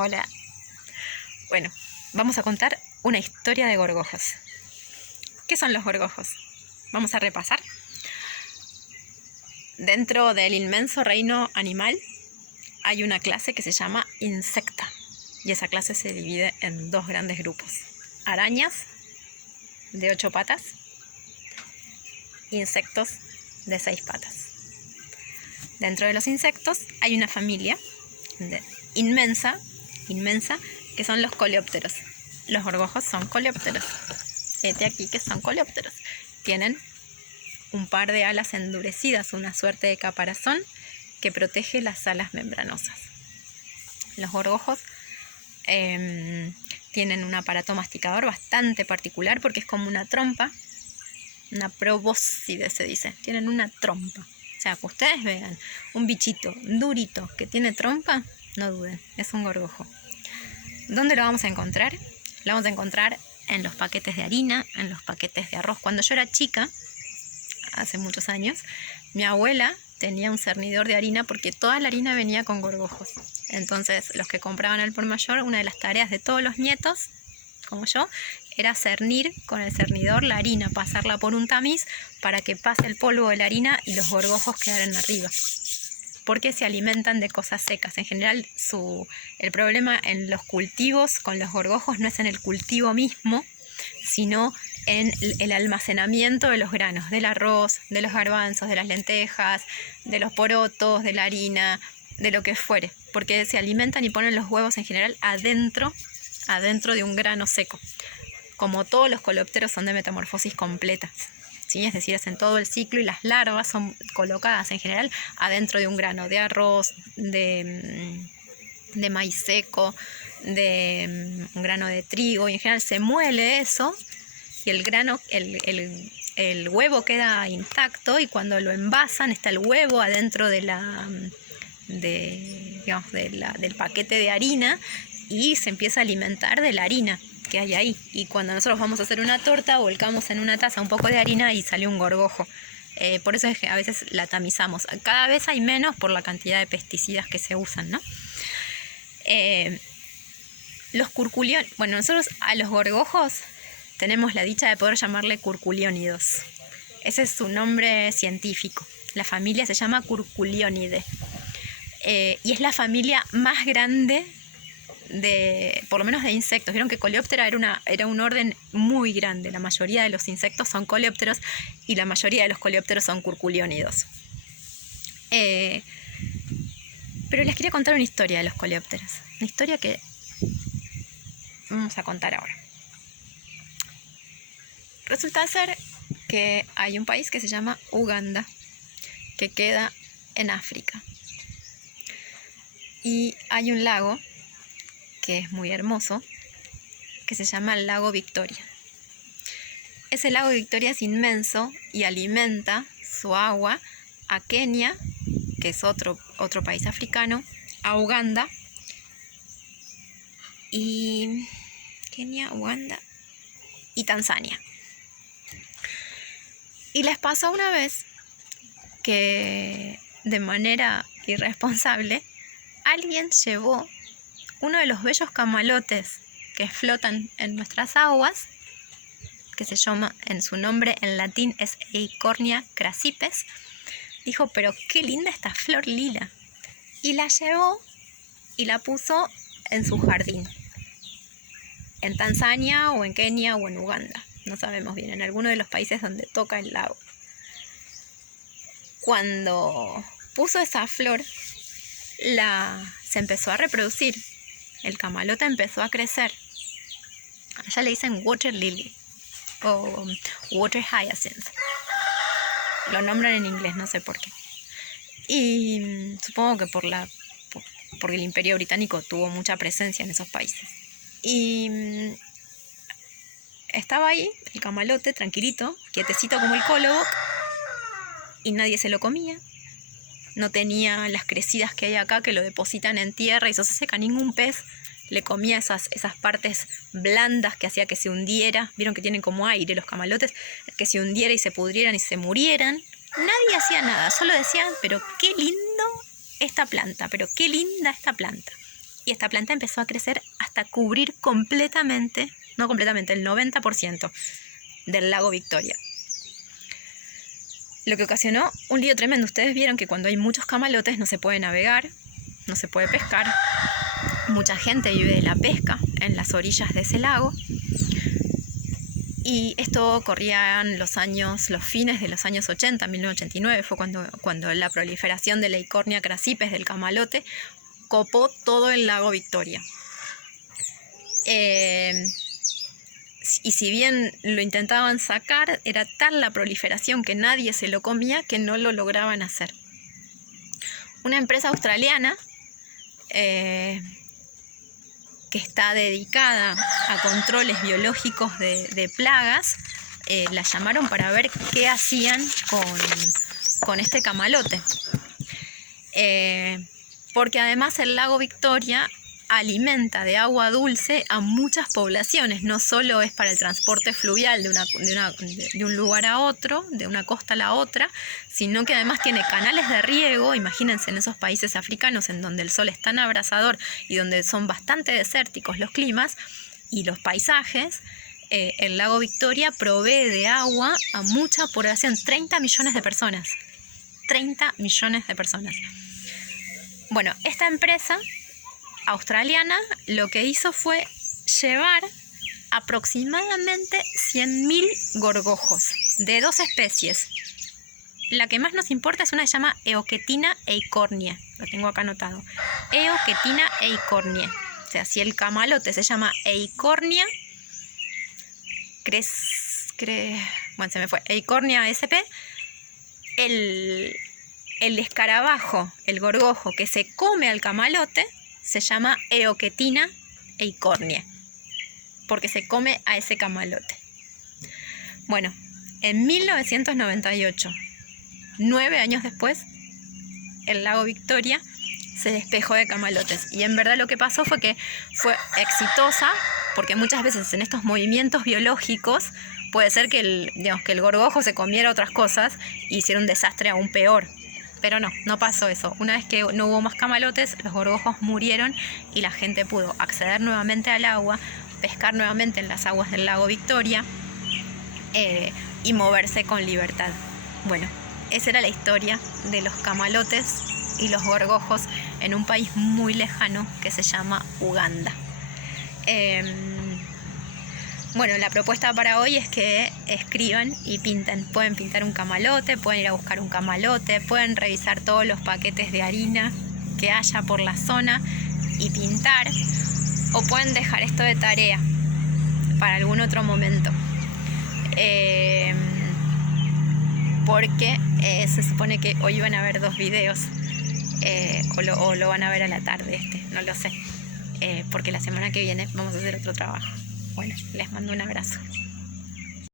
Hola. Bueno, vamos a contar una historia de gorgojos. ¿Qué son los gorgojos? Vamos a repasar. Dentro del inmenso reino animal hay una clase que se llama insecta. Y esa clase se divide en dos grandes grupos. Arañas de 8 patas, insectos de 6 patas. Dentro de los insectos hay una familia inmensa, que son los coleópteros. Los gorgojos son coleópteros. Este aquí que son coleópteros. Tienen un par de alas endurecidas, una suerte de caparazón que protege las alas membranosas. Los gorgojos tienen un aparato masticador bastante particular porque es como una trompa, una probóscide se dice. Tienen una trompa. O sea, que ustedes vean un bichito durito que tiene trompa, no duden, es un gorgojo. ¿Dónde lo vamos a encontrar? Lo vamos a encontrar en los paquetes de harina, en los paquetes de arroz. Cuando yo era chica, hace muchos años, mi abuela tenía un cernidor de harina porque toda la harina venía con gorgojos. Entonces, los que compraban al por mayor, una de las tareas de todos los nietos, como yo, era cernir con el cernidor la harina, pasarla por un tamiz para que pase el polvo de la harina y los gorgojos quedaran arriba. Porque se alimentan de cosas secas. En general, el problema en los cultivos con los gorgojos no es en el cultivo mismo, sino en el almacenamiento de los granos, del arroz, de los garbanzos, de las lentejas, de los porotos, de la harina, de lo que fuere. Porque se alimentan y ponen los huevos en general adentro de un grano seco. Como todos los coleópteros son de metamorfosis completas, ¿sí? Es decir, hacen todo el ciclo y las larvas son colocadas en general adentro de un grano de arroz, de maíz seco, de un grano de trigo, y en general se muele eso y el grano, el huevo queda intacto, y cuando lo envasan está el huevo adentro del paquete de harina y se empieza a alimentar de la harina que hay ahí. Y cuando nosotros vamos a hacer una torta, volcamos en una taza un poco de harina y sale un gorgojo. Por eso es que a veces la tamizamos. Cada vez hay menos por la cantidad de pesticidas que se usan, ¿no? Los curculiones. Bueno, nosotros a los gorgojos tenemos la dicha de poder llamarle curculiónidos. Ese es su nombre científico. La familia se llama Curculionidae. Y es la familia más grande por lo menos de insectos. Vieron que Coleóptera era un orden muy grande. La mayoría de los insectos son coleópteros y la mayoría de los coleópteros son curculiónidos. Pero les quería contar una historia de los coleópteros. Una historia que vamos a contar ahora. Resulta ser que hay un país que se llama Uganda, que queda en África. Y hay un lago que es muy hermoso, que se llama el lago Victoria. Ese lago Victoria es inmenso y alimenta su agua a Kenia, que es otro país africano, a Uganda, y Kenia, Uganda y Tanzania. Y les pasó una vez que de manera irresponsable alguien llevó uno de los bellos camalotes que flotan en nuestras aguas, que se llama, en su nombre en latín es Eichhornia crassipes. Dijo, pero qué linda esta flor lila. Y la llevó y la puso en su jardín. En Tanzania o en Kenia o en Uganda. No sabemos bien, en alguno de los países donde toca el lago. Cuando puso esa flor, se empezó a reproducir. El camalote empezó a crecer. Allá le dicen water lily o water hyacinth. Lo nombran en inglés, no sé por qué. Y supongo que porque el Imperio Británico tuvo mucha presencia en esos países. Y estaba ahí el camalote, tranquilito, quietecito como el cólobo, y nadie se lo comía. No tenía las crecidas que hay acá que lo depositan en tierra y eso se seca. Ningún pez le comía esas partes blandas que hacía que se hundiera. Vieron que tienen como aire los camalotes, que se hundiera y se pudrieran y se murieran. Nadie hacía nada, solo decían, pero qué lindo esta planta, pero qué linda esta planta. y esta planta empezó a crecer hasta cubrir completamente, no completamente, el 90% del lago Victoria. Lo que ocasionó un lío tremendo. Ustedes vieron que cuando hay muchos camalotes no se puede navegar, no se puede pescar. Mucha gente vive de la pesca en las orillas de ese lago. Y esto corrían los fines de los años 80, 1989, fue cuando la proliferación de Leichhornia crassipes, del camalote, copó todo el lago Victoria. Y si bien lo intentaban sacar, era tal la proliferación que nadie se lo comía que no lo lograban hacer. Una empresa australiana que está dedicada a controles biológicos de plagas, la llamaron para ver qué hacían con este camalote. Porque además el lago Victoria alimenta de agua dulce a muchas poblaciones, no solo es para el transporte fluvial de un lugar a otro, de una costa a la otra, sino que además tiene canales de riego. Imagínense en esos países africanos en donde el sol es tan abrasador y donde son bastante desérticos los climas y los paisajes, el lago Victoria provee de agua a mucha población, 30 millones de personas. 30 millones de personas. Bueno, esta empresa australiana lo que hizo fue llevar aproximadamente 100.000 gorgojos de 2 especies. La que más nos importa es una que se llama Eochetina eichhorniae. Lo tengo acá anotado. Eochetina eichhorniae. O sea, si el camalote se llama Eichhornia, bueno, se me fue. Eichhornia sp. El escarabajo, el gorgojo que se come al camalote, se llama Eochetina eichhorniae, porque se come a ese camalote. Bueno, en 1998, 9 años después, el lago Victoria se despejó de camalotes. Y en verdad lo que pasó fue que fue exitosa, porque muchas veces en estos movimientos biológicos puede ser que el gorgojo se comiera otras cosas y hiciera un desastre aún peor. Pero no pasó eso. Una vez que no hubo más camalotes, los gorgojos murieron y la gente pudo acceder nuevamente al agua, pescar nuevamente en las aguas del lago Victoria y moverse con libertad. Bueno, esa era la historia de los camalotes y los gorgojos en un país muy lejano que se llama Uganda. Bueno, la propuesta para hoy es que escriban y pinten. Pueden pintar un camalote, pueden ir a buscar un camalote, pueden revisar todos los paquetes de harina que haya por la zona y pintar, o pueden dejar esto de tarea para algún otro momento. Porque se supone que hoy van a ver 2 videos o lo van a ver a la tarde, no lo sé, porque la semana que viene vamos a hacer otro trabajo. Bueno, les mando un abrazo.